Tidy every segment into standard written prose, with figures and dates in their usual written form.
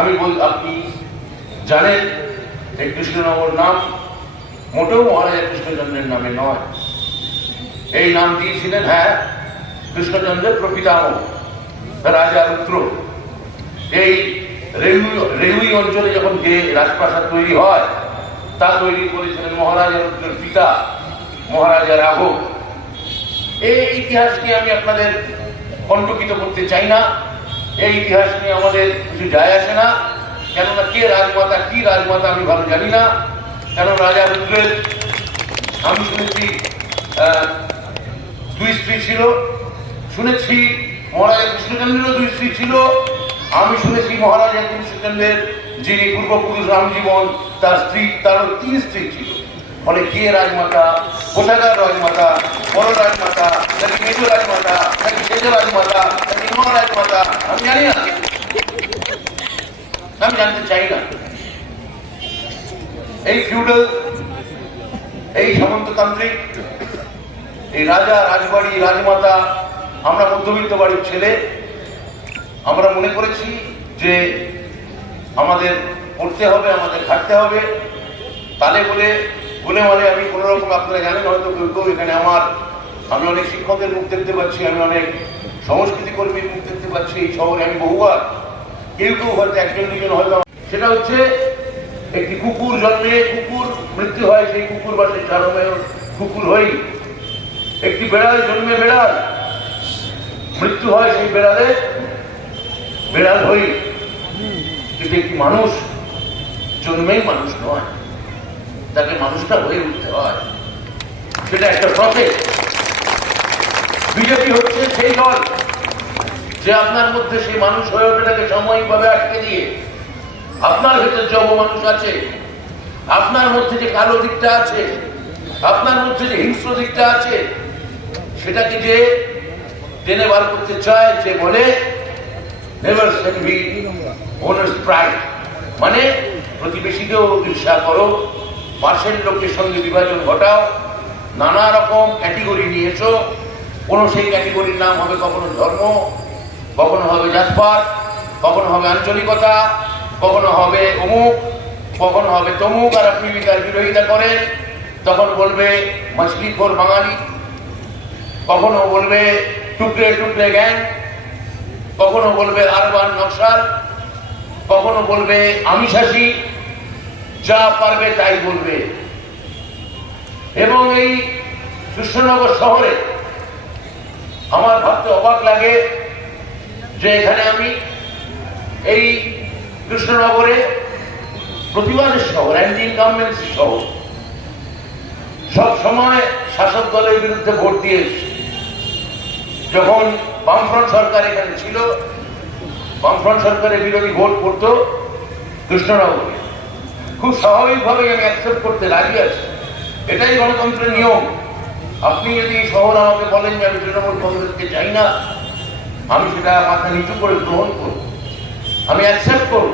আপনি জানেন এই কৃষ্ণনগর নাম মোটেও মহারাজা কৃষ্ণচন্দ্রের নামে নয়। এই নাম দিয়েছিলেন কৃষ্ণচন্দ্রের প্রপিতামহ রাজা রুদ্র। এই রেহুই অঞ্চলে যখন যে রাজপ্রাসাদ তৈরি হয় তা তৈরি করেছিলেন মহারাজা রুদ্রের পিতা মহারাজা রাঘব। এই ইতিহাস নিয়ে আমি আপনাদের কণ্টকিত করতে চাই না। এই ইতিহাস নিয়ে আমাদের কিছু যায় আসে না, কেননা কে রাজমাতা কি রাজমাতা আমি ভালো জানি না। কেন রাজা রুদ্রের আমি শুনেছি 2 স্ত্রী ছিল, শুনেছি মহারাজা কৃষ্ণচন্দ্রেরও 2 স্ত্রী ছিল। আমি শুনেছি মহারাজা কৃষ্ণচন্দ্রের যিনি পূর্বপুরুষ রামজীবন তার স্ত্রী তারও 3 স্ত্রী ছিল। ফলে কে রাজমাতা, কোথাকার রাজমাতা, বড় রাজমাতা নাকি মেজ রাজমাতা নাকি সেজ রাজমাতা নাকি মহারাজমাতা আমি জানি না, আমি জানতে চাই না। এই ফিউডাল, এই সামন্ততান্ত্রিক, এই রাজা রাজবাড়ি রাজমাতা, আমরা মধ্যবিত্ত বাড়ির ছেলে, আমরা মনে করেছি যে আমাদের পড়তে হবে, আমাদের খাটতে হবে। তালে বলে মালে আমি কোনো রকম, আপনারা জানেন হয়তো কেউ এখানে আমি অনেক শিক্ষকের মুখ দেখতে পাচ্ছি, আমি অনেক সংস্কৃতি কর্মীর মুখ দেখতে পাচ্ছি এই শহরে। আমি বহুবার কেউ হয়তো 1-2 হয়তো, সেটা হচ্ছে একটি কুকুর জন্মে কুকুর মৃত্যু হয়, সেই কুকুর বা সেই চারমেয় কুকুর হই। একটি বেড়াল জন্মে বেড়াল মৃত্যু হয়, সেই বেড়াল হই। কিন্তু একটি মানুষ জন্মেই মানুষ নয়, তাকে মানুষটা হয়ে উঠতে হয়, সেটা একটা প্রসেস। বিজেপি হচ্ছে সেই দল যে আপনার মধ্যে সেই মানুষ হয়ে ওঠেটাকে সাময়িকভাবে আটকে দিয়ে আপনার ভেতর যে অবমানুষ আছে, আপনার মধ্যে যে কালো দিকটা আছে, আপনার মধ্যে যে হিংস্র দিকটা আছে, সেটাকে যে টেনে বার করতে চায়, যে বলে নেভার সেনভি ওনার্স প্রাইড, মানে প্রতিবেশীকেও ঈর্ষা করো, পাশের লোকের সঙ্গে বিভাজন ঘটাও, নানা রকম ক্যাটেগরি নিয়েছো। কোনো সেই ক্যাটেগরির নাম হবে কখনো ধর্ম, কখনো হবে জাতপাত, কখনো হবে আঞ্চলিকতা, কখনো হবে অমুক, কখনো হবে তমুক। আর আপনি তার বিরোধিতা করেন, তখন বলবে মাছলিখোর বাঙালি, কখনো বলবে টুকরে টুকরে গ্যাং, কখনো বলবে আরবান নকশাল, কখনো বলবে আমিষাসী, যা পারবে তাই বলবে। এবং এই কৃষ্ণনগর শহরে আমার ভাবতে অবাক লাগে যে এখানে আমি এই কৃষ্ণনগরে প্রতিবাদের শহর, অ্যান্টি ইনকামবেন্সি শহর, সব সময় শাসক দলের বিরুদ্ধে ভোট দিয়ে যখন বামফ্রন্ট সরকার এখানে ছিল, বামফ্রন্ট সরকারের বিরোধী ভোট করত কৃষ্ণনগরে। খুব স্বাভাবিকভাবে আমি অ্যাকসেপ্ট করতে রাজি আছি, এটাই গণতন্ত্রের নিয়ম। আপনি যদি এই শহর আমাকে বলেন যে আমি তৃণমূল কংগ্রেসকে চাই না, আমি সেটা মাথা নিচু করে গ্রহণ করব, আমি অ্যাকসেপ্ট করব।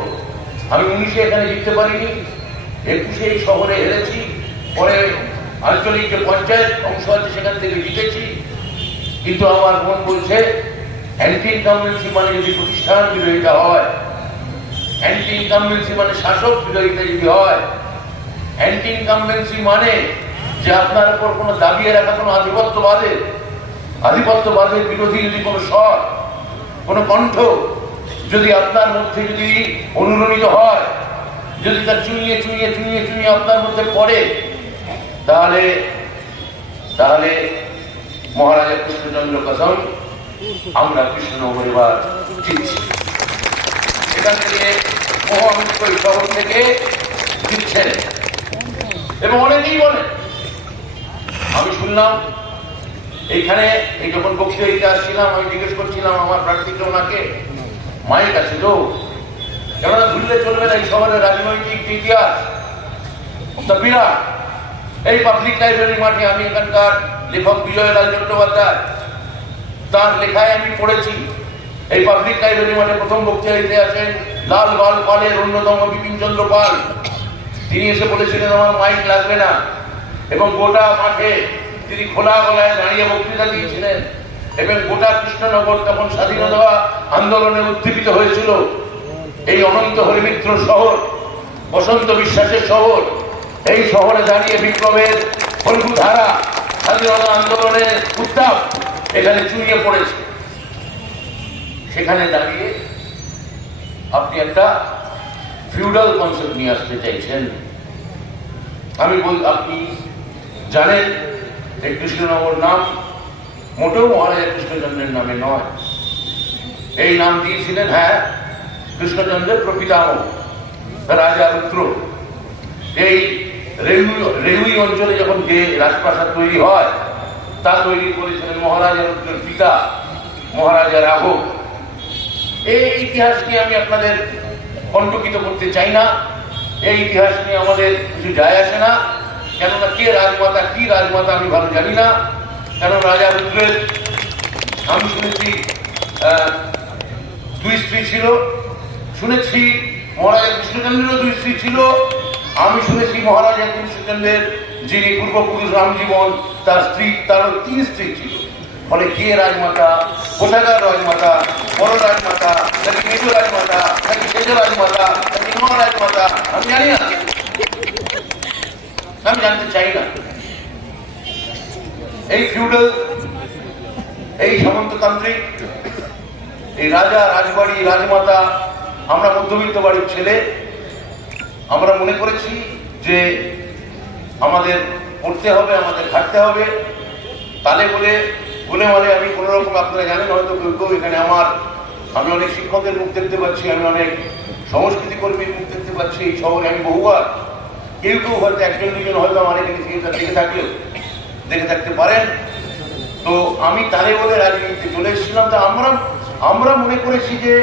আমি 19-এ এখানে জিততে পারিনি, 21-এ এই শহরে হেরেছি, পরে আঞ্চলিক যে পঞ্চায়েত অংশ আছে সেখান থেকে জিতেছি। কিন্তু আমার মন বলছে অ্যান্টি ইনকামবেন্সি মানে যদি প্রতিষ্ঠান বিরোধিতা হয়, অ্যান্টি ইনকামবেন্সি মানে শাসক বিরোধিতা যদি হয়, অ্যান্টি ইনকামবেন্সি মানে যে আপনার উপর কোনো দাবিয়ে রাখা কোনো আধিপত্যবাদের বিরোধী যদি কোনো স্বর, কোনো কণ্ঠ যদি আপনার মধ্যে যদি অনুরণিত হয়, যদি তা চুইয়ে চুইয়ে চুইয়ে চুইয়ে আপনার মধ্যে পড়ে, তাহলে মহারাজা কৃষ্ণচন্দ্র কসম আমরা কৃষ্ণনগর এবার জিতছি। এখান থেকে মহামিত্র শহর থেকে জিতছেন। এবং অনেকেই বলেন, আমি শুনলাম এইখানে এই যখন বক্তৃতা দিতে আসছিলাম, আমি জিজ্ঞেস করছিলাম আমার প্রার্থীকে, ওনাকে মাইক আছে তো, কেননা ভুললে চলবে না, এই শহরের রাজনৈতিক ইতিহাস বিরাট। এই পাবলিক লাইব্রেরি মাঠে আমি এখানকার লেখক বিজয়লাল চট্টোপাধ্যায়, তার লেখায় আমি পড়েছি, এই পাবলিক লাইব্রেরি মাঠে প্রথম বক্তৃতা দিতে আসেন লাল বাল পালের অন্যতম বিপিনচন্দ্র পাল। তিনি এসে বলেছিলেন আমার মাইক লাগবে না, এবং গোটা মাঠে তিনি খোলা গলায় দাঁড়িয়ে বক্তৃতা দিয়েছিলেন। এবং গোটা কৃষ্ণনগর তখন স্বাধীনতা আন্দোলনে উদ্দীপিত হয়েছিল। এই অনন্ত হরিমিত্র শহর, বসন্ত বিশ্বাসের শহর, এই শহরে দাঁড়িয়ে বিপ্লবের ফল্গু ধারা, স্বাধীনতা আন্দোলনের উত্তাপ এখানে চুইয়ে পড়েছে। সেখানে দাঁড়িয়ে আপনি একটা ফিউডাল কনসেপ্ট নিয়ে আসতে চাইছেন। আপনি জানেন এই কৃষ্ণনগর নাম মোটেও মহারাজা কৃষ্ণচন্দ্রের নামে নয়। এই নাম দিয়েছিলেন কৃষ্ণচন্দ্রের প্রপিতামহ রাজা রুদ্র। এই রেউই অঞ্চলে যখন যে রাজপ্রাসাদ তৈরি হয় তা তৈরি করেছিলেন মহারাজা রুদ্রের পিতা মহারাজা রাঘব। এই ইতিহাস নিয়ে আমি আপনাদের কণ্টকিত করতে চাই না। এই ইতিহাস নিয়ে আমাদের কিছু যায় আসে না, কেননা কে রাজমাতা কি রাজমাতা আমি ভালো জানি না। কেন রাজা রুদ্রের আমি শুনেছি 2 স্ত্রী ছিল, শুনেছি মহারাজা কৃষ্ণচন্দ্রেরও 2 স্ত্রী ছিল। আমি শুনেছি মহারাজা কৃষ্ণচন্দ্রের যিনি পূর্বপুরুষ রামজীবন তার স্ত্রী, তারও 3 স্ত্রী ছিল। ফলে কে রাজমাতা, কোথাকার রাজমাতা, বড় রাজমাতা নাকি মেজ রাজমাতা নাকি সেজ রাজমাতা নাকি মহারাজমাতা আমি জানি না, আমি জানতে চাই না। এই ফিউডাল, এই সামন্ততান্ত্রিক, এই রাজা রাজবাড়ি রাজমাতা, আমরা মধ্যবিত্ত বাড়ির ছেলে, আমরা মনে করেছি যে আমাদের পড়তে হবে, আমাদের খাটতে হবে। তালে বলে মানে আমি কোনো রকম, আপনারা জানেন হয়তো কেউ এখানে আমি অনেক শিক্ষকের মুখ দেখতে পাচ্ছি, আমি অনেক সংস্কৃতি কর্মীর মুখ দেখতে পাচ্ছি এই শহরে। আমি বহুবার কেউ হয়তো 1-2 হয়তো আমার এখানে দেখে থাকতে পারেন। তো আমি তালে বলে রাজনীতিতে চলে এসেছিলাম। তা আমরা মনে করেছি যে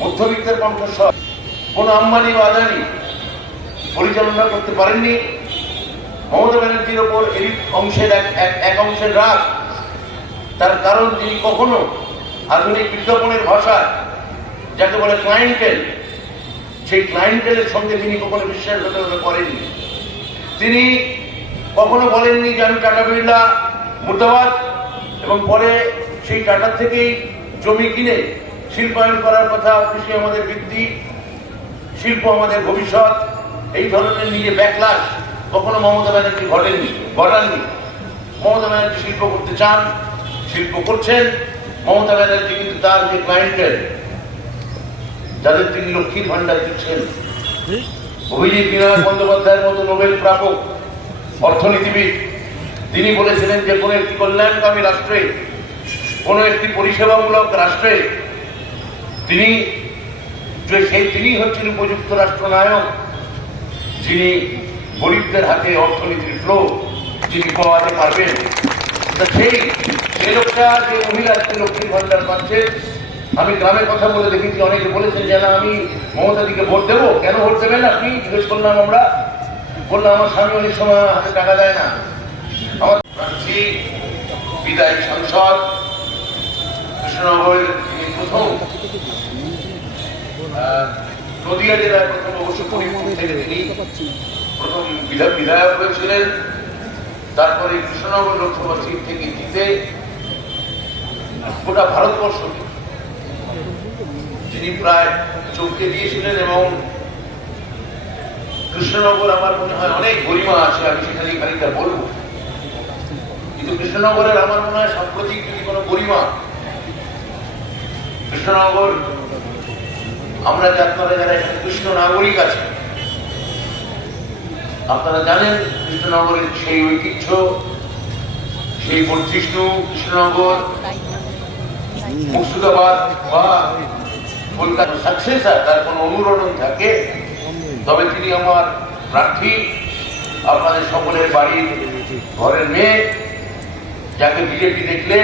মধ্যবিত্তের কণ্ঠস্বর কোনো আম্বানি বা আদানি পরিচালনা করতে পারেননি। মমতা ব্যানার্জির ওপর এই অংশের এক অংশের রাগ, তার কারণ তিনি কখনো আধুনিক বিজ্ঞাপনের ভাষায় যাকে বলে ক্লায়েন্টেল, সেই ক্লায়েন্টেলের সঙ্গে তিনি কখনো বিশ্বাসঘাতকতা করেননি। তিনি কখনো বলেননি যে আমি টাটা বিড়লা মুর্দাবাদ, এবং পরে সেই টাটার থেকেই জমি কিনে শিল্পায়ন করার কথা, কৃষি আমাদের ভিত্তি, শিল্প আমাদের ভবিষ্যৎ, এই ধরনের নিজে ব্যাকলাশ কখনো মমতা ব্যানার্জি ঘটাননি। মমতা ব্যানার্জি শিল্প করতে চান, শিল্প করছেন। মমতা ব্যানার্জি কিন্তু তার যে ক্লায়েন্টেল, যাদের তিনি লক্ষ্মীর ভান্ডার দিচ্ছেন, অভিজিৎ বিনায়ক বন্দ্যোপাধ্যায়ের মতো নোবেল প্রাপক অর্থনীতিবিদ, তিনি বলেছিলেন যে কোনো একটি কল্যাণকামী রাষ্ট্রে, কোনো একটি পরিষেবামূলক রাষ্ট্রে তিনি হচ্ছেন উপযুক্ত রাষ্ট্রনায়ক, যিনি গরিবদের হাতে অর্থনীতির ফ্লো যিনি পাওয়াতে পারবেন। সেই লোকটা যে মহিলা আজকে লক্ষ্মীর ভান্ডার পাচ্ছে, আমি গ্রামে কথা বলে দেখেছি, অনেকে বলেছেন যে না আমি মমতা দিকে ভোট দেবো। কেন ভোট দেবেন আপনি জিজ্ঞেস করলাম। আমরা বললাম আমার স্বামী অনেক সময় হাতে টাকা দেয় না। আমার প্রার্থী বিদায়ী সাংসদ কৃষ্ণনগরের যিনি প্রথম নদিয়া জেলায় প্রথম অবশ্য ফরিদপুর থেকে তিনি প্রথম বিধায়ক হয়েছিলেন, তারপরে কৃষ্ণনগর লোকসভা সিট থেকে জিতে গোটা ভারতবর্ষকে যিনি প্রায় চমকে দিয়েছিলেন। এবং কৃষ্ণনগর আমার মনে হয় অনেক গরিমা আছে, আমি সেখানে খানিকটা বলবো, কিন্তু কৃষ্ণনগরের আমার মনে হয় সাম্প্রতিক যদি কোনো গরিমা, কৃষ্ণনগর আমরা যে আপনারা যারা এখানে কৃষ্ণ নাগরিক আছে, আপনারা জানেন কৃষ্ণনগরের সেই ঐতিহ্য, সেই বর্ধিষ্ণু কৃষ্ণনগর, মুর্শিদাবাদ বা কলকাতার সাকসেসার তার কোনো অনুরণন থাকে, তবে তিনি আমার প্রার্থী, আপনাদের সকলের বাড়ির ঘরের মেয়ে, যাকে বিজেপি দেখলে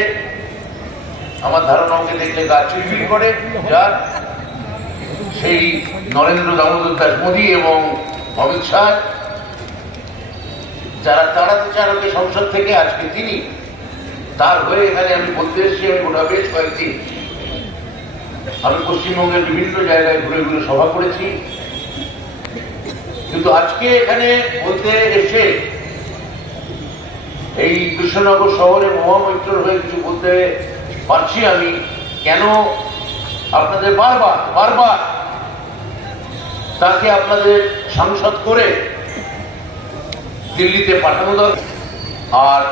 আমার ধারণা ওকে দেখলে গা চিরবির করে, যার সেই নরেন্দ্র দামোদর দাস মোদী এবং অমিত শাহ যারা তাড়াতে চান ওকে সংসদ থেকে, আজকে তিনি তার হয়ে এখানে আমি বলতে এসেছি। আমি গোটা বেশ কয়েকদিন আমি পশ্চিমবঙ্গের বিভিন্ন জায়গায় ঘুরে ঘুরে সভা করেছি, কিন্তু আজকে এখানে বলতে এসে এই কৃষ্ণনগর শহরে মহামৈত্র হয়ে কিছু বলতে পারছি আমি। কেন আপনাদের বারবার তাকে আপনাদের সাংসদ করে দিল্লিতে পাঠানো দরকার। আর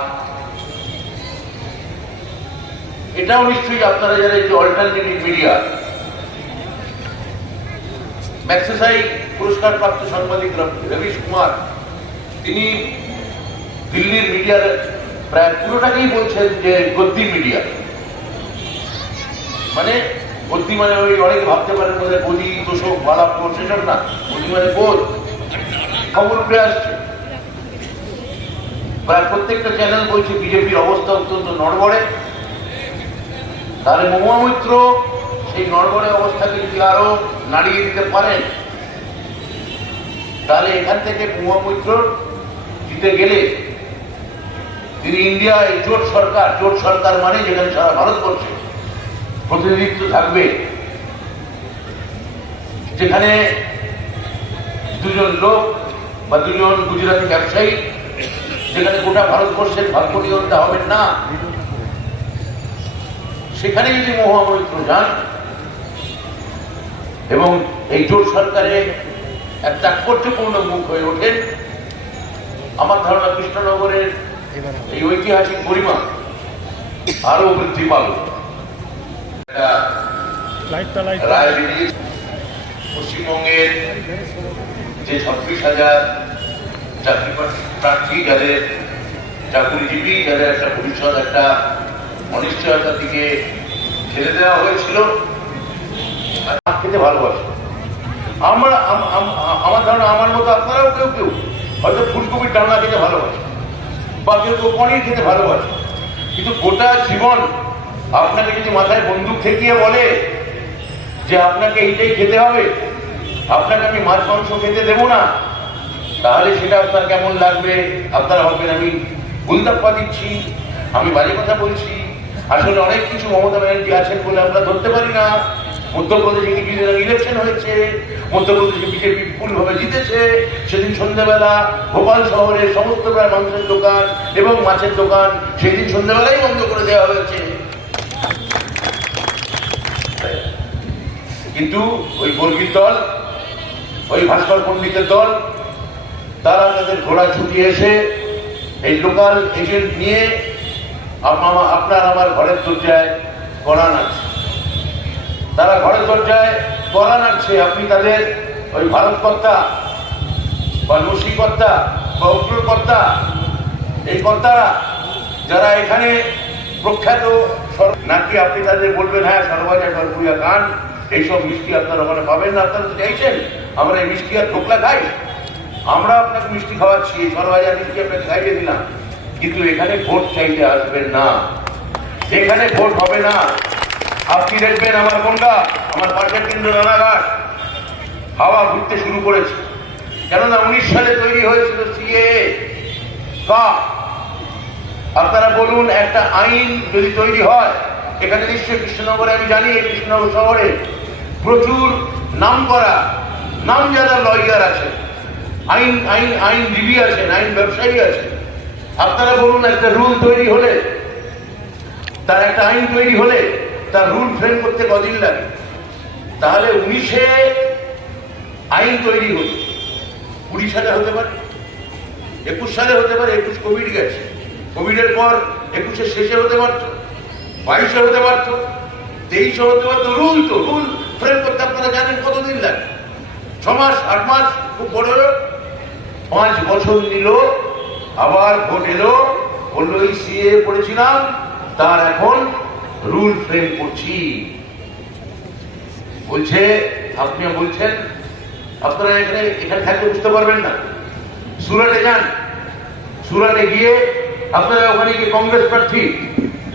এটাও নিশ্চয়ই আপনারা যারা এই যে অল্টারনেটিভ মিডিয়া, ম্যাগসেসাই পুরস্কার প্রাপ্ত সাংবাদিক রবিশ কুমার, তিনি দিল্লির মিডিয়ার প্রায় পুরোটাকেই বলছেন যে গদ্দি মিডিয়া। মানে গদ্দি মানে ওই অনেকে ভাবতে পারেন বোধহয় গদি তোষক বালাপুর সেসব না, গদ্দি মানে গোদ। খবর উঠে আসছে, প্রায় প্রত্যেকটা চ্যানেল বলছে বিজেপির অবস্থা অত্যন্ত নড়বড়ে। তাহলে মহুয়া মৈত্র সেই নড়বড়ে অবস্থাকে যদি আরো নাড়িয়ে দিতে পারেন, তাহলে এখান থেকে মহুয়া মৈত্র জিতে গেলে তিনি ইন্ডিয়া এই জোট সরকার মানে যেখানে সারা ভারতবর্ষে প্রতিনিধিত্ব থাকবে, যেখানে দুজন লোক বা দুজন গুজরাটি ব্যবসায়ী, যেখানে গোটা ভারতবর্ষের ভাগ্য নিয়ন্ত্রণ হবেন না, সেখানে যদি মহুয়া মৈত্র যান এবং এই জোট সরকারে এক তাৎপর্যপূর্ণ মুখ হয়ে ওঠেন, আমার ধারণা কৃষ্ণনগরের এই ঐতিহাসিক পরিমা আরো বৃদ্ধি পাবে। রায় বেরিয়ে পশ্চিমবঙ্গের যে 26,000 চাকরি প্রার্থী, যাদের চাকরিজীবী, যাদের একটা ভবিষ্যৎ একটা অনিশ্চয়তার দিকে ঠেলে দেওয়া হয়েছিল, খেতে ভালোবাসে। আমার ধারণা আমার মতো আপনারাও কেউ কেউ হয়তো ফুলকপির ডালনা খেতে ভালোবাসে, বা কেউ কেউ পনির খেতে ভালোবাসে। কিন্তু গোটা জীবন আপনাকে যদি মাথায় বন্দুক ঠেকিয়ে বলে যে আপনাকে এইটাই খেতে হবে, আপনাকে আমি মাছ মাংস খেতে দেবো না, তাহলে সেটা আপনার কেমন লাগবে? আপনারা ভাববেন আমি গুলদাপ্পা দিচ্ছি, আমি বাজে কথা বলছি। আসলে অনেক কিছু মমতা ব্যানার্জি আছেন বলে আমরা ধরতে পারি না। মধ্যপ্রদেশে ইলেকশন হয়েছে, মধ্যপ্রদেশে বিজেপি বিপুলভাবে জিতেছে। সেদিন সন্ধ্যাবেলা ভোপাল শহরের সমস্ত প্রায় মাংসের দোকান এবং মাছের দোকান সেদিন সন্ধ্যাবেলাই বন্ধ করে দেওয়া হয়েছে। কিন্তু ওই বর্গীর দল, ওই ভাস্কর পণ্ডিতের দল, তারা তাদের ঘোড়া ছুটিয়ে এসে এই লোকাল এজেন্ট নিয়ে আপনার আমার ঘরের দরজায় কড়া নাড়ছে। তারা ঘরের দরজায় কড়া নাড়ছে। আপনি তাদের ওই ভারতকর্তা বা নসিকর্তা বা উগ্রকর্তা, এই কর্তারা যারা এখানে প্রখ্যাত, নাকি আপনি তাদের বলবেন হ্যাঁ সরবাজা সরপুরিয়া গান, এইসব মিষ্টি আপনারা ওখানে পাবেন না? আপনারা চাইছেন আমরা এই মিষ্টি আর ঠোকলা খাই? আমরা আপনাকে মিষ্টি খাওয়াচ্ছি, এই সরবাজার মিষ্টি আপনাকে খাইয়ে দিলাম। কিন্তু এখানে ভোট চাইতে আসবেন না, এখানে ভোট হবে না। আপনি দেখবেন আমার কোনটা, আমার পাশের কেন্দ্র রানাঘাট হাওয়া ঘুরতে শুরু করেছে। কেননা 19 সালে তৈরি হয়েছিল সিএএ। আপনারা বলুন, একটা আইন যদি তৈরি হয়, এখানে নিশ্চয়ই কৃষ্ণনগরে, আমি জানি এই কৃষ্ণনগর শহরে প্রচুর নাম করা নামজাদা লয়ার আছে, আইনজীবী আছেন, আইন ব্যবসায়ী আছে। আপনারা বলুন, একটা রুল তৈরি হলে, তার একটা আইন তৈরি হলে তার রুল ফ্রেম করতে কদিন লাগে? তাহলে 19-এ আইন তৈরি হল, 20 সালে হতে পারে, 21 সালে হতে পারে। 21 কোভিড গেছে, কোভিডের পর 21-এর শেষে হতে পারত, 22-এ হতে পারত, 23-এ হতে পারত। রুল ফ্রেম করতে আপনারা জানেন কতদিন লাগে? 6 মাস, 8 মাস, খুব বড় 5 বছর নিল। আবার ভোট এলো, বললো এই সিএ করেছিলাম, তার এখন রুল ফ্রেম করছি। বলছে আপনি বলছেন, আপনারা এখানে থাকতে বুঝতে পারবেন না। সুরাটে যান, সুরাটে গিয়ে আপনারা ওখানে গিয়ে কংগ্রেস প্রার্থী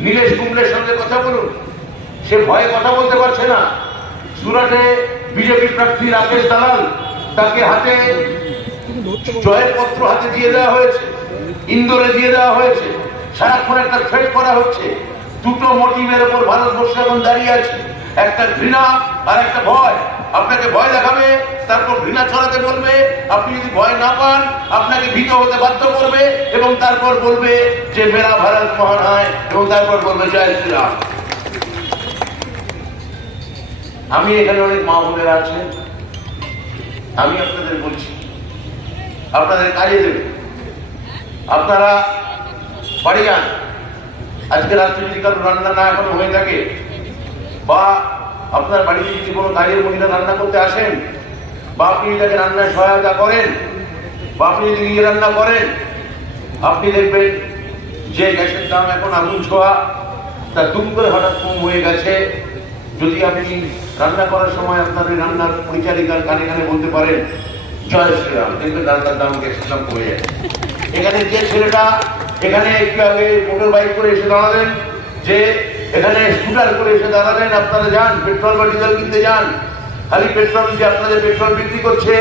নীলেশ কুম্বলের সঙ্গে কথা বলুন, সে ভয়ে কথা বলতে পারছে না। সুরাটে বিজেপি প্রার্থী রাকেশ দালাল, তাকে হাতে জয়ের পত্র হাতে দিয়ে দেওয়া হয়েছে, ইন্দোরে দিয়ে দেওয়া হয়েছে। সারাক্ষণ একটা থ্রেট করা হচ্ছে। দুটো মোটিভের উপর ভারতবর্ষ এখন দাঁড়িয়ে আছে, একটা ঘৃণা আর একটা ভয়। আপনাকে ভয় দেখাবে, তারপর ঘৃণা ছড়াতে বলবে। আপনি যদি ভয় না পান, আপনাকে ভীত হতে বাধ্য করবে এবং তারপর বলবে যে মেরা ভারত মহান হয়, এবং তারপর বলবে জয় শ্রীরাম। আমি এখানে অনেক মা বোনেরা আছেন, আমি আপনাদের বলছি, আপনাদের কাজে দেবে। আপনারা বাড়ি যান। আজকে রাত্রে যদি কারো রান্না না এখনো হয়ে থাকে, বা আপনার বাড়িতে যদি কোনো কাজের মহিলা রান্না করতে আসেন, বা আপনি তাকে রান্নায় সহায়তা করেন, বা আপনি যদি নিজে রান্না করেন, আপনি দেখবেন যে গ্যাসের দাম এখন আগুন ছোঁয়া, তা দুম করে হঠাৎ কম হয়ে গেছে। যদি আপনি রান্না করার সময় আপনার ওই রান্নার পরিচারিকার কানে কানে বলতে পারেন জয় শ্রীরাম, দেখবেন রান্নার দাম গ্যাসের দাম কমে যায়। এখানে যে ছেলেটা এখানে একটু আগে মোটর বাইক করে এসে দাঁড়ালেন, যে এখানে স্কুটার করে এসে দাঁড়ালেন, আপনারা যান পেট্রোল বা ডিজেল কিনতে যান। খালি পেট্রোল, যে আপনাদের পেট্রোল বিক্রি করছে,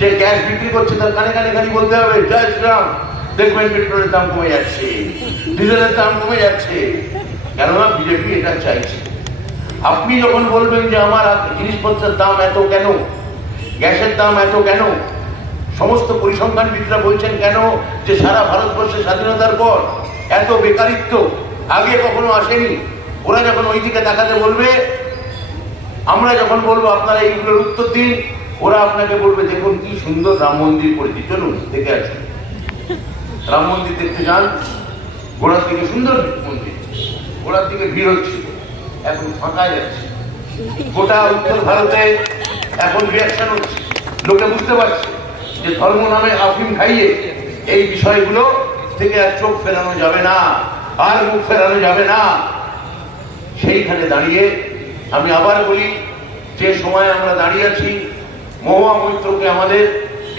যে গ্যাস বিক্রি করছে, তার কানে কানে খালি বলতে হবে জয় শ্রীরাম, দেখবেন পেট্রোলের দাম কমে যাচ্ছে, ডিজেলের দাম কমে যাচ্ছে। কেননা বিজেপি এটা চাইছে। আপনি যখন বলবেন যে আমার জিনিসপত্রের দাম এত কেন, গ্যাসের দাম এত কেন, সমস্ত পরিসংখ্যানবিদরা বলছেন কেন যে সারা ভারতবর্ষের স্বাধীনতার পর এত বেকারিত্ব আগে কখনো আসেনি। ওরা যখন ওই দিকে তাকাতে বলবে, আমরা যখন বলবো আপনারা এইগুলোর উত্তর দিন, ওরা আপনাকে বলবে দেখুন কি সুন্দর রাম মন্দির করেছি, চলুন দেখে আসুন। রাম মন্দির দেখতে যান, গোড়ার দিকে সুন্দর মন্দির, গোড়ার দিকে ভিড় হচ্ছে, এখন ফাঁকা যাচ্ছে। গোটা উত্তর ভারতে এখন রিয়াকশন হচ্ছে, লোকে বুঝতে পারছে যে ধর্ম নামে আফিম খাইয়ে এই বিষয়গুলো থেকে আর চোখ ফেরানো যাবে না, আর মুখ ফেরানো যাবে না। সেইখানে দাঁড়িয়ে আমি আবার বলি, যে সময় আমরা দাঁড়িয়ে আছি, মহুয়া মৈত্রকে আমাদের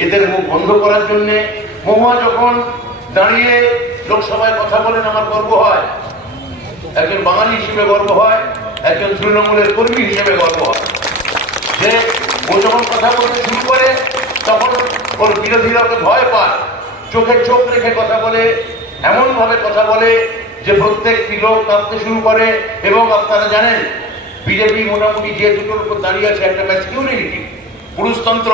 এদের মুখ বন্ধ করার জন্য। মহুয়া যখন দাঁড়িয়ে লোকসভায় কথা বলেন, আমার গর্ব হয়, একজন বাঙালি হিসেবে গর্ব হয়, একজন তৃণমূলের কর্মী হিসেবে গর্ব হয়, যে ও যখন কথা বলতে শুরু করে তখন ওর বিরোধীরা ওকে ভয় পায়। চোখে চোখ রেখে কথা বলে, এমন ভাবে কথা বলে যে প্রত্যেকটি লোক কাঁপতে শুরু করে। এবং আপনারা জানেন বিজেপি মোটামুটি যে দুটোর উপর দাঁড়িয়ে আছে, একটা ম্যাসকিউলিনিটি, পুরুষতন্ত্র,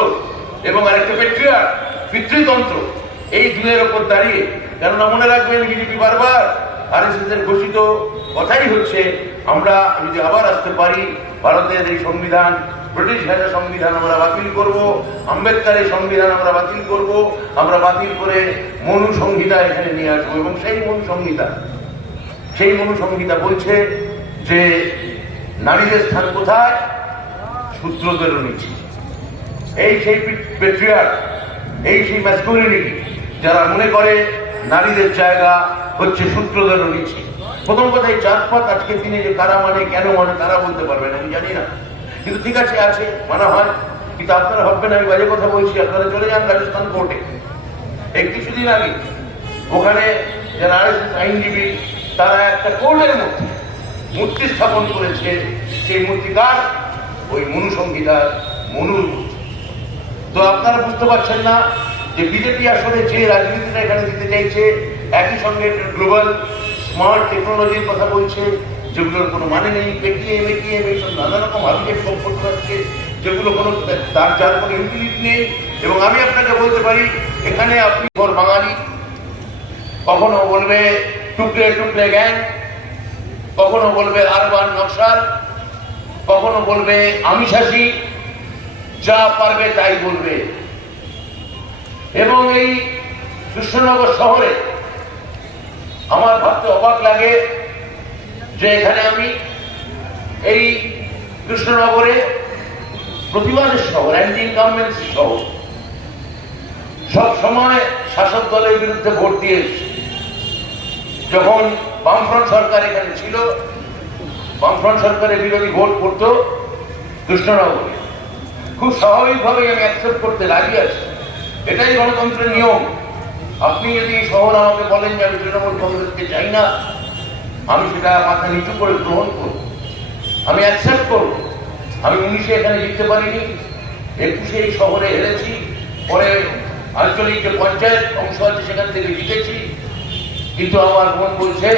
এবং আরেকটা পেট্রিয়ার্ক, পিতৃতন্ত্র, এই দুয়ের ওপর দাঁড়িয়ে। কেননা মনে রাখবেন, বিজেপি বারবার আরএসএস এর ঘোষিত কথাই হচ্ছে আমরা যদি আবার আসতে পারি, ভারতের এই সংবিধান, ব্রিটিশ ভাষা সংবিধান আমরা বাতিল করব, আম্বেদকরের সংবিধান আমরা বাতিল করব, আমরা বাতিল করে মনু সংহিতা এখানে নিয়ে আসবো। এবং সেই মনু সংহিতা বলছে যে নারীদের স্থান কোথায়? শূদ্রদেরও নিচে। এই সেই পেট্রিয়ার্ক, এই সেই ম্যাসকুলিনিটি, যারা মনে করে নারীদের জায়গা হচ্ছে শূদ্রদেরও নিচে। প্রথম কথা, এই জাতপাত আজকের দিনে যে কারা মানে, কেন মানে, তারা বলতে পারবেন, আমি জানি না। কিন্তু ঠিক আছে, আছে, মানা হয়। কিন্তু আপনারা ভাববেন আমি বাজে কথা বলছি। আপনারা চলে যান রাজস্থান কোর্টে, এই কিছুদিন আগে ওখানে যারা আরএসএস আইনজীবী, তারা একটা কোর্টের মধ্যে মূর্তি স্থাপন করেছে। সেই মূর্তিকার ওই মনু সংহিতার মনুর মূর্তি। তো আপনারা বুঝতে পারছেন না যে বিজেপি আসলে যে রাজনীতিটা এখানে দিতে চাইছে, একই সঙ্গে গ্লোবাল স্মার্ট টেকনোলজির কথা বলছে, যেগুলোর কোনো মানে নেই। পেটিএম, এটিএম, এইসব নানা রকম হাবিজের সব করতে হচ্ছে, যেগুলো কোনো যার কোনো ইউটিলিটি নেই। এবং আমি আপনাকে বলতে পারি, এখানে আপনি বাঙালি, কখনো বলবে টুকরে টুকরে গ্যাং, কখনো বলবে আরবান নকশাল, কখনো বলবে আমিষাসী, যা পারবে তাই বলবে। এবং এই কৃষ্ণনগর শহরে আমার ভাবতে অবাক লাগে যে এখানে আমি এই কৃষ্ণনগরে প্রতিবাদের শহর, অ্যান্টি ইনকামবেন্সি শহর, সব সময় শাসক দলের বিরুদ্ধে ভোট দিয়ে এসেছি। যখন বামফ্রন্ট সরকার এখানে ছিল, বামফ্রন্ট সরকারের বিরোধী ভোট করতো কৃষ্ণনগরে। খুব স্বাভাবিকভাবেই আমি অ্যাকসেপ্ট করতে রাজি আছি, এটাই গণতন্ত্রের নিয়ম। আপনি যদি শহর আমাকে বলেন যে আমি তৃণমূল কংগ্রেসকে চাই না, আমি সেটা মাথা নিচু করে গ্রহণ করব, আমি অ্যাকসেপ্ট করব। আমি 19-এ এখানে জিততে পারিনি, 21-এ এই শহরে হেরেছি, পরে আঞ্চলিক যে পঞ্চায়েত অংশ আছে সেখান থেকে জিতেছি। কিন্তু আমার মন বলছে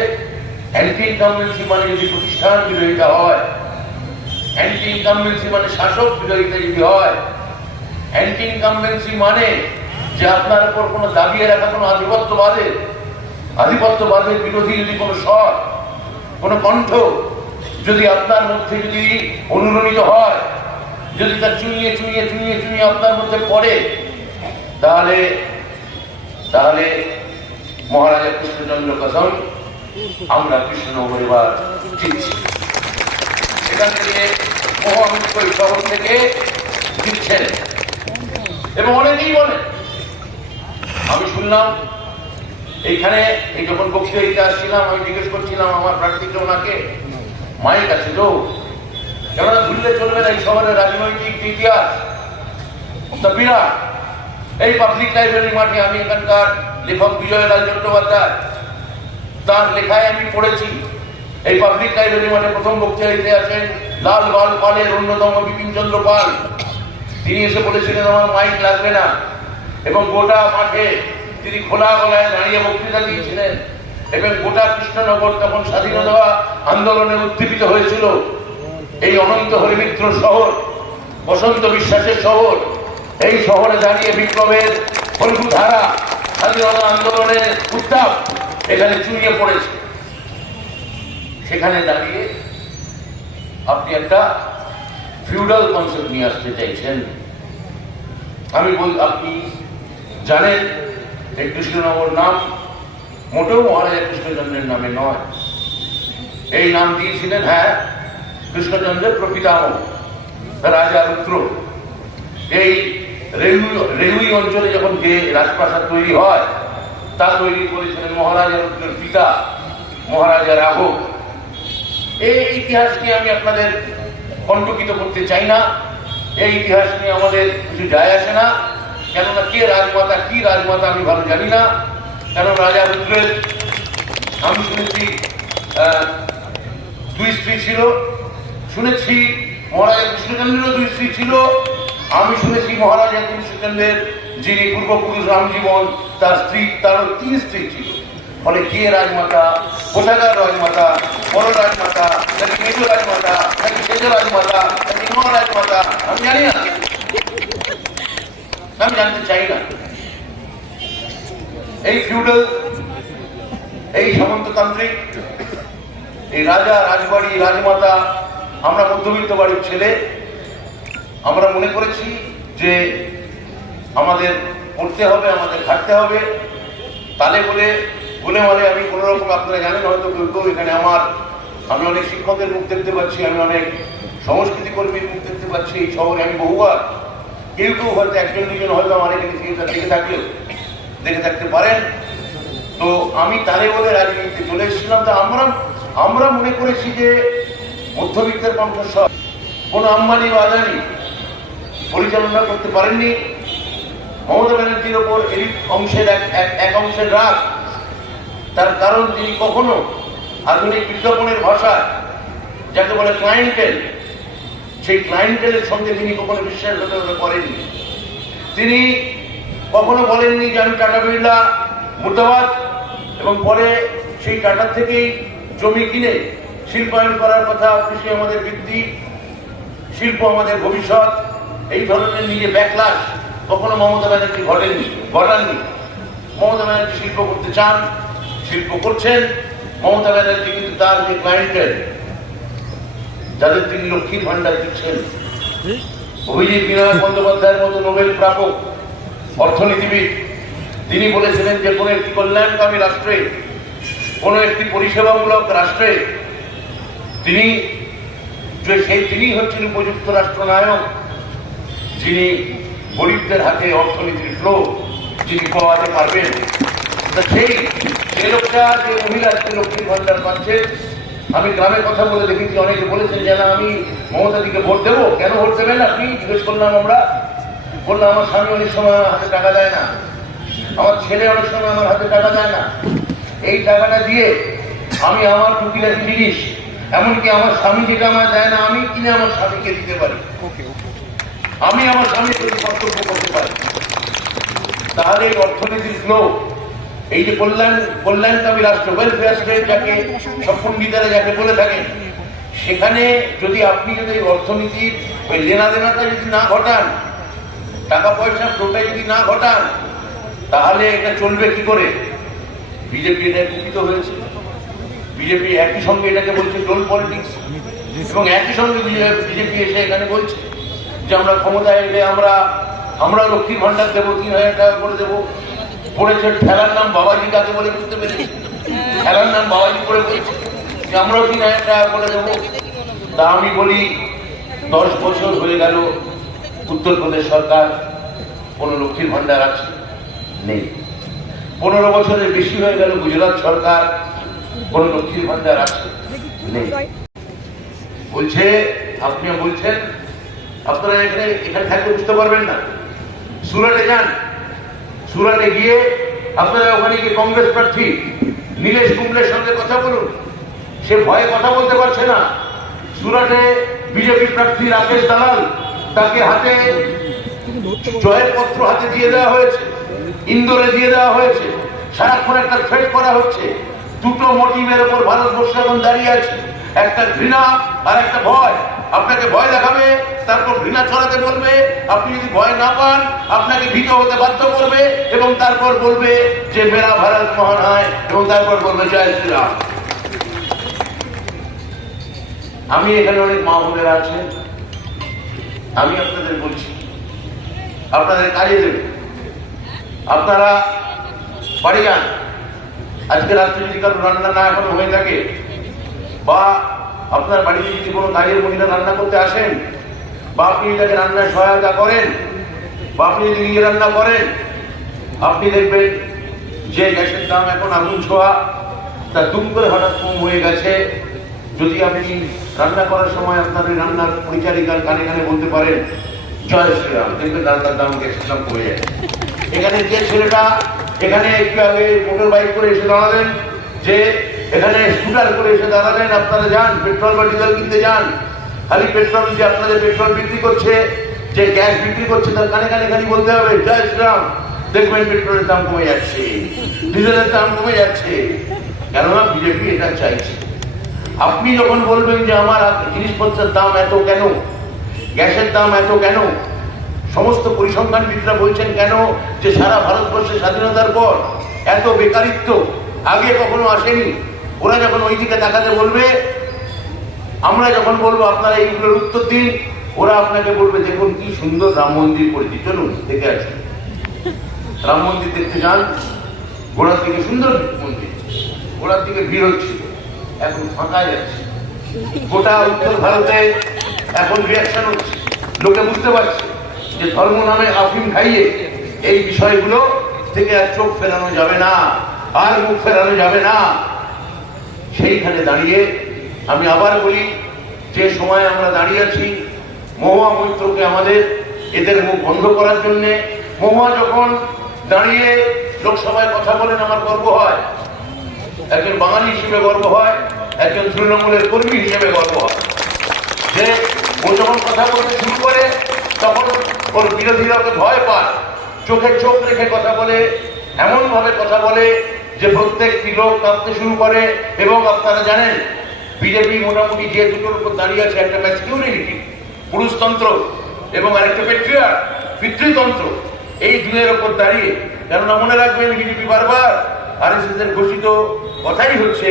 অ্যান্টি ইনকামবেন্সি মানে যদি প্রতিষ্ঠান বিরোধিতা হয়, অ্যান্টি ইনকামবেন্সি মানে শাসক বিরোধিতা যদি হয়, অ্যান্টি ইনকামবেন্সি মানে যে আপনার উপর কোনো দাবিয়ে রাখা কোনো আধিপত্যবাদের বিরোধী যদি কোনো স্বর, কোনো কণ্ঠ যদি আপনার মধ্যে যদি অনুরণিত হয়, যদি তা চুইয়ে চুইয়ে চুইয়ে চুইয়ে আপনার মধ্যে পড়ে, তাহলে তাহলে মহারাজা কৃষ্ণচন্দ্র কসম আমরা কৃষ্ণনগর এবার জিতছি। সেখান থেকে মহামিত্র শহর থেকে জিতছেন। এবং অনেকেই বলেন, আমি শুনলাম এইখানে এই যখন বক্তৃতা দিতে আসছিলাম, আমি জিজ্ঞেস করছিলাম আমার প্রার্থীকে, ওনাকে মাইক আছে তো, কেননা ভুললে চলবে না, এই শহরের রাজনৈতিক ইতিহাস বিরাট। এই পাবলিক লাইব্রেরি মাঠে আমি এখানকার লেখক বিজয়লাল চট্টোপাধ্যায়, তার লেখায় আমি পড়েছি, এই পাবলিক লাইব্রেরি মাঠে প্রথম বক্তৃতা দিতে আসেন লাল বাল পালের অন্যতম বিপিন চন্দ্র পাল। তিনি এসে বলেছিলেন আমার মাইক লাগবে না, এবং গোটা মাঠে তিনি খোলা গলায় দাঁড়িয়ে বক্তৃতা দিয়েছিলেন। এবং গোটা কৃষ্ণনগর তখন স্বাধীনতা আন্দোলনে উদ্দীপিত হয়েছিল। এই অনন্ত হরিমিত্র শহর, বসন্ত বিশ্বাসের শহর, এই শহরে দাঁড়িয়ে বিপ্লবের ফল্গু ধারা, স্বাধীনতা আন্দোলনের উত্তাপ এখানে চুইয়ে পড়েছে। সেখানে দাঁড়িয়ে আপনি একটা ফিউডাল কনসেপ্ট নিয়ে আসতে চাইছেন। আমি আপনি জানেন এই কৃষ্ণনগর নাম মোটেও মহারাজা কৃষ্ণচন্দ্রের নামে নয়। এই নাম দিয়েছিলেন কৃষ্ণচন্দ্রের প্রপিতামহ রাজা রুদ্র। এই রেলুই অঞ্চলে যখন যে রাজপ্রাসাদ তৈরি হয়, তা তৈরি করেছিলেন মহারাজা রুদ্রের পিতা মহারাজা রাঘব। এই ইতিহাস নিয়ে আমি আপনাদের কণ্টকিত করতে চাই না। এই ইতিহাস নিয়ে আমাদের কিছু যায় আসে না, কেননা কে রাজমাতা কি রাজমাতা আমি ভালো জানি না। কেন রাজা রুদ্রের আমি শুনেছি 2 স্ত্রী ছিল, শুনেছি মহারাজা কৃষ্ণচন্দ্রেরও 2 স্ত্রী ছিল। আমি শুনেছি মহারাজা কৃষ্ণচন্দ্রের যিনি পূর্বপুরুষ রামজীবন, তার স্ত্রী, তারও 3 স্ত্রী ছিল। ফলে কে রাজমাতা, কোথাকার রাজমাতা, বড় রাজমাতা নাকি মেজ রাজমাতা নাকি সেজ রাজমাতা নাকি ন রাজমাতা আমি জানি না, আমি জানতে চাই না। এই ফিউডাল, এই সামন্ততান্ত্রিক, এই রাজা রাজবাড়ি রাজমাতা, আমরা মধ্যবিত্ত বাড়ির ছেলে, আমরা মনে করেছি যে আমাদের পড়তে হবে, আমাদের খাটতে হবে। তালে বলে মানে আমি কোনো রকম, আপনারা জানেন হয়তো কেউ এখানে আমি অনেক শিক্ষকের মুখ দেখতে পাচ্ছি, আমি অনেক সংস্কৃতি কর্মীর মুখ দেখতে পাচ্ছি এই শহরে। আমি বহুবার, কেউ হয়তো 1-2 জন হয়তো আমার এখানে দেখে থাকতে পারেন। তো আমি তালে বলে রাজনীতিতে চলে এসেছিলাম। তো আমরা মনে করেছি যে মধ্যবিত্তের কণ্ঠস্বর কোনো আম্বানি বা আদানি পরিচালনা করতে পারেননি। মমতা ব্যানার্জির ওপর এই অংশের এক অংশের রাগ, তার কারণ তিনি কখনো আধুনিক বিজ্ঞাপনের ভাষা যাকে বলে ক্লায়েন্টেল, সেই ক্লায়েন্টেলের সঙ্গে তিনি কখনো বিশ্বাসঘাতকতা করেননি। তিনি কখনো বলেননি যে আমি টাটা বিড়লা মুর্দাবাদ, এবং পরে সেই টাটার থেকেই জমি কিনে শিল্পায়ন করার কথা, কৃষি আমাদের ভিত্তি, শিল্প আমাদের ভবিষ্যৎ, এই ধরনের নিজে ব্যাকলাশ কখনো মমতা ব্যানার্জি ঘটাননি। মমতা ব্যানার্জি শিল্প করতে চান, শিল্প করছেন। মমতা ব্যানার্জি কিন্তু তার যে ক্লায়েন্টের, যাদের তিনি লক্ষ্মীর ভান্ডার দিচ্ছেন, অভিজিৎ বিনায়ক বন্দ্যোপাধ্যায়ের মতো নোবেল প্রাপক অর্থনীতিবিদ, তিনি বলেছিলেন যে কোনো একটি কল্যাণকামী রাষ্ট্রে, কোনো একটি পরিষেবামূলক রাষ্ট্রে তিনি হচ্ছেন উপযুক্ত রাষ্ট্রনায়ক, যিনি গরিবদের হাতে অর্থনীতির ফ্লো যিনি পাওয়াতে পারবেন। সেই লোকটা, যে মহিলা লক্ষ্মীর ভান্ডার পাচ্ছে, আমি গ্রামে কথা বলে দেখেছি, অনেকে বলেছেন যে না আমি মমতাদিকে ভোট দেবো। কেন ভোট দেবেন আপনি জিজ্ঞেস করলাম। বললাম আমার স্বামী অনেক সময় হাতে টাকা দেয় না, আমার ছেলে অনেক সময় আমার হাতে টাকা দেয় না। এই টাকাটা দিয়ে আমি আমার টুকিটাকি জিনিস, এমনকি আমার স্বামী যেটা আমার দেয় না, আমি কিনে আমার স্বামীকে দিতে পারি, আমি আমার স্বামীর প্রতি কর্তব্য করতে পারি। তাহলে এই অর্থনীতির ফ্লো, এই যে কল্যাণকামী রাষ্ট্র, ওয়েলফেয়ার স্টেট যাকে সব পণ্ডিতেরা যাকে বলে থাকেন, সেখানে যদি আপনি যদি অর্থনীতির ওই লেনাদেনাটা যদি না ঘটান, টাকা পয়সা ফ্লোটা যদি না ঘটান, তাহলে এটা চলবে কি করে? বিজেপি এটা কুপিত হয়েছে। বিজেপি একই সঙ্গে এটাকে বলছে ডোল পলিটিক্স, এবং একই সঙ্গে বিজেপি এসে এখানে বলছে যে আমরা ক্ষমতায় এলে আমরা লক্ষ্মীর ভান্ডার দেবো, 3,000 টাকা করে দেবো। পড়েছে ঠেলার নাম বাবাজি কাকে বলে বুঝতে পেরেছি, ঠেলার নাম বাবাজি করে বলছে যে আমরাও 3,000 টাকা করে দেবো। তা আমি বলি 10 বছর হয়ে গেল উত্তরপ্রদেশ সরকার কোনো লক্ষ্মীর ভান্ডার আছে? নেই। 15 বছরের বেশি হয়ে গেল গুজরাট সরকার কোনো লক্ষ্মীর ভান্ডার আছে? নেই। বলছে আপনি বলছেন আপনারা এখানে থাকতে বুঝতে পারবেন না। সুরাটে যান, সুরাটে গিয়ে আপনারা ওখানে গিয়ে কংগ্রেস প্রার্থী নীলেশ কুম্বলের সঙ্গে কথা বলুন, সে ভয়ে কথা বলতে পারছে না। সুরাটে বিজেপি প্রার্থী রাকেশ দালাল, তাকে হাতে জয়ের পত্র হাতে দিয়ে দেওয়া হয়েছে, ইন্দোরে দিয়ে দেওয়া হয়েছে, সারাক্ষণ একটা থ্রেট করা হচ্ছে। দুটো মোটিভের উপর ভারতবর্ষ এখন দাঁড়িয়ে আছে, একটা ঘৃণা আর একটা ভয়। আপনাকে ভয় দেখাবে, তারপর ঘৃণা ছড়াতে বলবে, আপনি যদি ভয় না পান আপনাকে ভীত হতে বাধ্য করবে, এবং তারপর বলবে যে মেরা ভারত মহান হয়, এবং তারপর বলবে জয় শ্রীরাম। আমি এখানে অনেক মা বোনেরা আছেন, আমি আপনাদের বলছি আপনাদের কাজে দেবে। আপনারা বাড়ি যান, আজকে রাত্রে যদি কারো রান্না না এখনো হয়ে থাকে, বা আপনার বাড়িতে যদি কোনো কাজের মহিলা রান্না করতে আসেন, বা আপনি তাকে রান্নায় সহায়তা করেন, বা আপনি যদি নিজে রান্না করেন, আপনি দেখবেন যে গ্যাসের দাম এখন আগুন ছোঁয়া, তা দুম করে হঠাৎ কম হয়ে গেছে। যদি আপনি রান্না করার সময় আপনার ওই রান্নার পরিচারিকার কানে কানে বলতে পারেন জয় শ্রীরাম, দেখবেন রান্নার দাম গ্যাসের দাম কমে যায়। এখানে যে ছেলেটা এখানে একটু আগে মোটর বাইক করে এসে দাঁড়ালেন, যে এখানে স্কুটার করে এসে দাঁড়ালেন, আপনারা যান পেট্রোল বা ডিজেল কিনতে যান, খালি পেট্রোল যে আপনাদের পেট্রোল বিক্রি করছে, যে গ্যাস বিক্রি করছে, তার কানে কানে খালি বলতে হবে জয় শ্রীরাম, দেখবেন পেট্রোলের দাম কমে যাচ্ছে, ডিজেলের দাম কমে যাচ্ছে। কেননা বিজেপি এটা চাইছে। আপনি যখন বলবেন যে আমার জিনিসপত্রের দাম এত কেন, গ্যাসের দাম এত কেন, সমস্ত পরিসংখ্যানবিদরা বলছেন কেন যে সারা ভারতবর্ষের স্বাধীনতার পর এত বেকারিত্ব আগে কখনো আসেনি। ওরা যখন ওই দিকে তাকাতে বলবে, আমরা যখন বলবো আপনারা এইগুলোর উত্তর দিন, ওরা আপনাকে বলবে দেখুন কি সুন্দর রাম মন্দির করেছি, চলুন দেখে আসি। রাম মন্দির দেখতে যান, গোড়ার দিকে সুন্দর মন্দির, গোড়ার দিকে ভিড় হচ্ছিল, এখন ফাঁকা যাচ্ছে। গোটা উত্তর ভারতে এখন রিয়াকশন হচ্ছে, লোকে বুঝতে পারছে যে ধর্ম নামে আফিম খাইয়ে এই বিষয়গুলো থেকে আর চোখ ফেরানো যাবে না, আর মুখ ফেরানো যাবে না। সেইখানে দাঁড়িয়ে আমি আবার বলি, যে সময় আমরা দাঁড়িয়ে আছি মহুয়া মৈত্রকে আমাদের এদের মুখ বন্ধ করার জন্যে, মহুয়া যখন দাঁড়িয়ে লোকসভায় কথা বলেন আমার গর্ব হয়, একজন বাঙালি হিসেবে গর্ব হয়, একজন তৃণমূলের কর্মী হিসেবে গর্ব হয়, যে ও যখন কথা বলতে শুরু করে তখন ওর বিরোধীরা ওকে ভয় পায়, চোখে চোখ রেখে কথা বলে, এমন ভাবে কথা বলে যে প্রত্যেকটি লোক কাঁপতে শুরু করে। এবং আপনারা জানেন বিজেপি মোটামুটি যে দুটোর উপর দাঁড়িয়ে আছে, একটা ম্যাসকিউনিটি পুরুষতন্ত্র এবং আরেকটা পেট্রিয়ার্ক পিতৃতন্ত্র, এই দুয়ের উপর দাঁড়িয়ে। কেননা মনে রাখবেন বিজেপি বারবার আরএসএস এর ঘোষিত কথাই হচ্ছে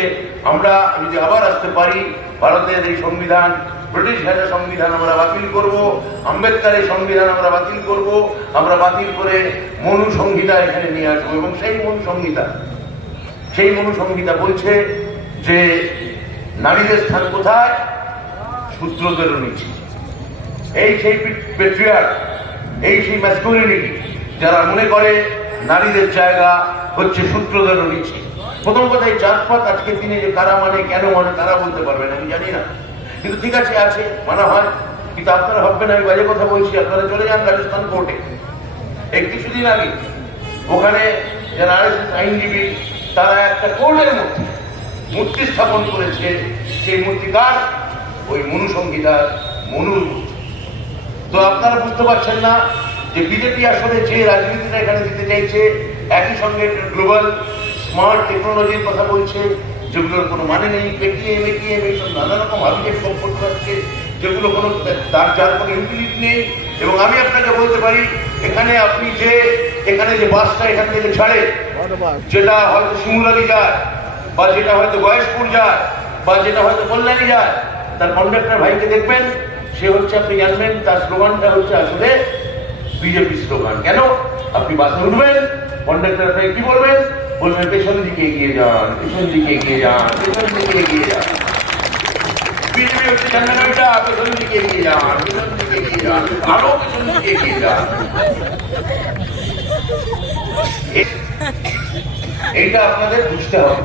আমরা যদি আবার আসতে পারি, ভারতের এই সংবিধান, ব্রিটিশ ঘাঁটা সংবিধান আমরা বাতিল করব, আম্বেদকরের সংবিধান আমরা বাতিল করব, আমরা বাতিল করে মনু সংহিতা এখানে নিয়ে আসবো। এবং সেই মনু সংহিতা বলছে যে নারীদের স্থান কোথায়? শূদ্রদের নিচে। এই সেই পেট্রিয়ার্ক, এই সেই ম্যাসকুলিনিটি যারা মনে করে নারীদের জায়গা হচ্ছে শূদ্রদের নিচে। প্রথম কথা, এই জাতপাত আজকের দিনে যে কারা মানে, কেন মানে, তারা বলতে পারবেন, আমি জানি না, কিন্তু ঠিক আছে, আছে, মানা হয়। কিন্তু আপনারা ভাববেন আমি বাজে কথা বলছি। আপনারা চলে যান রাজস্থান কোর্টে, এই কিছুদিন আগে ওখানে যারা আরএসএস আইনজীবী তারা একটা কোর্টের মধ্যে মূর্তি স্থাপন করেছে। সেই মূর্তিকার ওই মনু সংহিতার মনুর। তো আপনারা বুঝতে পারছেন না যে বিজেপি আসলে যে রাজনীতিটা এখানে দিতে চাইছে, একই সঙ্গে গ্লোবাল স্মার্ট টেকনোলজির কথা বলছে, যেগুলোর কোনো মানে নেই। পেটিএম এইসব নানা রকম হাবিজাবি সম্পর্ক আছে, যেগুলো কোনো যার কোনো ইউটিলিট নেই। এবং আমি আপনাকে বলতে পারি, এখানে আপনি যে এখানে যে বাসটা এখান থেকে ছাড়ে, যেটা হয়তো শিমুরালি যায়, বা যেটা হয়তো গয়েশপুর যায়, বা যেটা হয়তো কল্যাণী যায়, তার কন্ডাক্টর ভাইকে দেখবেন সে হচ্ছে, আপনি জানবেন তার স্লোগানটা হচ্ছে আসলে বিজেপি স্লোগান। কেন? আপনি বাসে উঠবেন, কন্ডাক্টর আপনাকে কি বলবেন? বলবেন পেছন দিকে এগিয়ে যান, পেছন দিকে এগিয়ে যান, পেছন দিকে এগিয়ে যান। বিজেপি হচ্ছে জানবেন ওইটা, পেছন দিকে এগিয়ে যান, পেছন দিকে এগিয়ে যান, আরো পেছন দিকে এগিয়ে যান। এইটা আপনাদের বুঝতে হবে।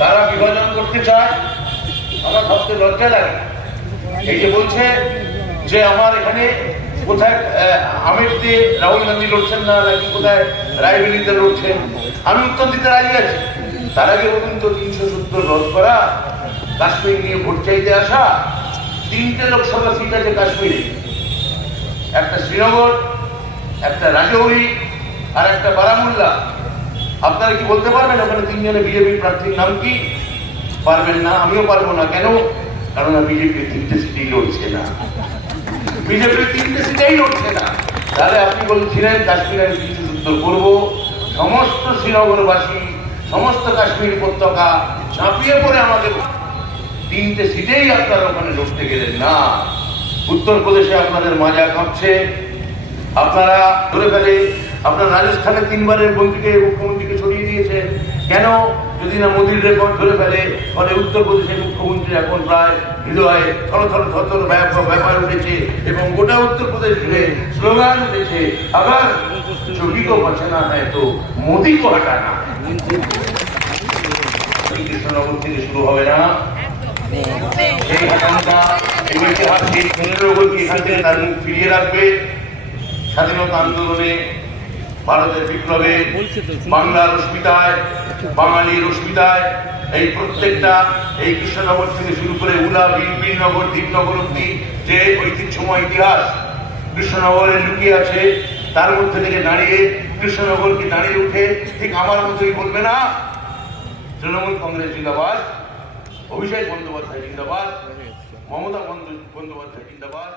তারা বিভাজন করতে চায়, আমার ভাবতে লজ্জা লাগে। এই যে বলছে যে আমার এখানে কোথায় আমেরতে রাহুল গান্ধী লড়ছেন না, নাকি কোথায় রায়বেরিতে লড়ছেন, আমি উত্তর দিতে রাজি আছি। তার আগে বলুন তো 370 রদ করা, কাশ্মীর নিয়ে ভোট চাইতে আসা, 3টে লোকসভা সিট আছে কাশ্মীরে, একটা শ্রীনগর, একটা রাজৌরি আর একটা বারামুল্লা। আপনারা কি বলতে পারবেন ওখানে 3 জনের বিজেপি প্রার্থীর নাম কি? পারবেন না, আমিও পারবো না। কেন? কারণ বিজেপি 3টে সিটেই লড়ছে না, বিজেপি 3টে সিটেই লড়ছে না। তাহলে আপনি বলছিলেন কাশ্মীর আমি 370 করবো, সমস্ত শ্রীনগরবাসী, সমস্ত কাশ্মীর উপত্যকা ঝাঁপিয়ে পড়ে আমাদের 3টে সিটেই আপনারা ওখানে লড়তে গেলেন না। উত্তরপ্রদেশে আপনাদের মাজা কাঁপছে, আপনারা ধরে ফেলে, আপনার রাজস্থানে 3বারের মুখ্যমন্ত্রীকে ছড়িয়ে দিয়েছে। কেন? যদি না মোদীর রেকর্ড ধরে ফেলে, ফলে উত্তরপ্রদেশের মুখ্যমন্ত্রী এখন প্রায় হৃদয়ে থর ব্যাপার উঠেছে এবং গোটা উত্তরপ্রদেশ জুড়ে স্লোগান উঠেছে, আবার যোগী কো বাঁচানা হ্যায় তো মোদী কো হটানা। কৃষ্ণনগর থেকে শুরু হবে না এই ঘটনাটা, এই ঐতিহাসিক 15 বছর এখান থেকে তার মুখ ফিরিয়ে রাখবে। স্বাধীনতা আন্দোলনে, ভারতের বিপ্লবে, বাংলার অস্মিতায়, বাঙালির অস্মিতায়, এই প্রত্যেকটা এই কৃষ্ণনগর থেকে শুরু করে উলা, বীরনগর, দীপনগর অব্দি যে ঐতিহ্যময় ইতিহাস কৃষ্ণনগরে লুকিয়ে আছে, তার মধ্যে থেকে দাঁড়িয়ে কৃষ্ণনগরকে দাঁড়িয়ে উঠে ঠিক আমার মতোই বলবে না, তৃণমূল কংগ্রেস জিন্দাবাদ, অভিষেক বন্দ্যোপাধ্যায় জিন্দাবাদ, মমতা বন্দ্যোপাধ্যায় জিন্দাবাদ।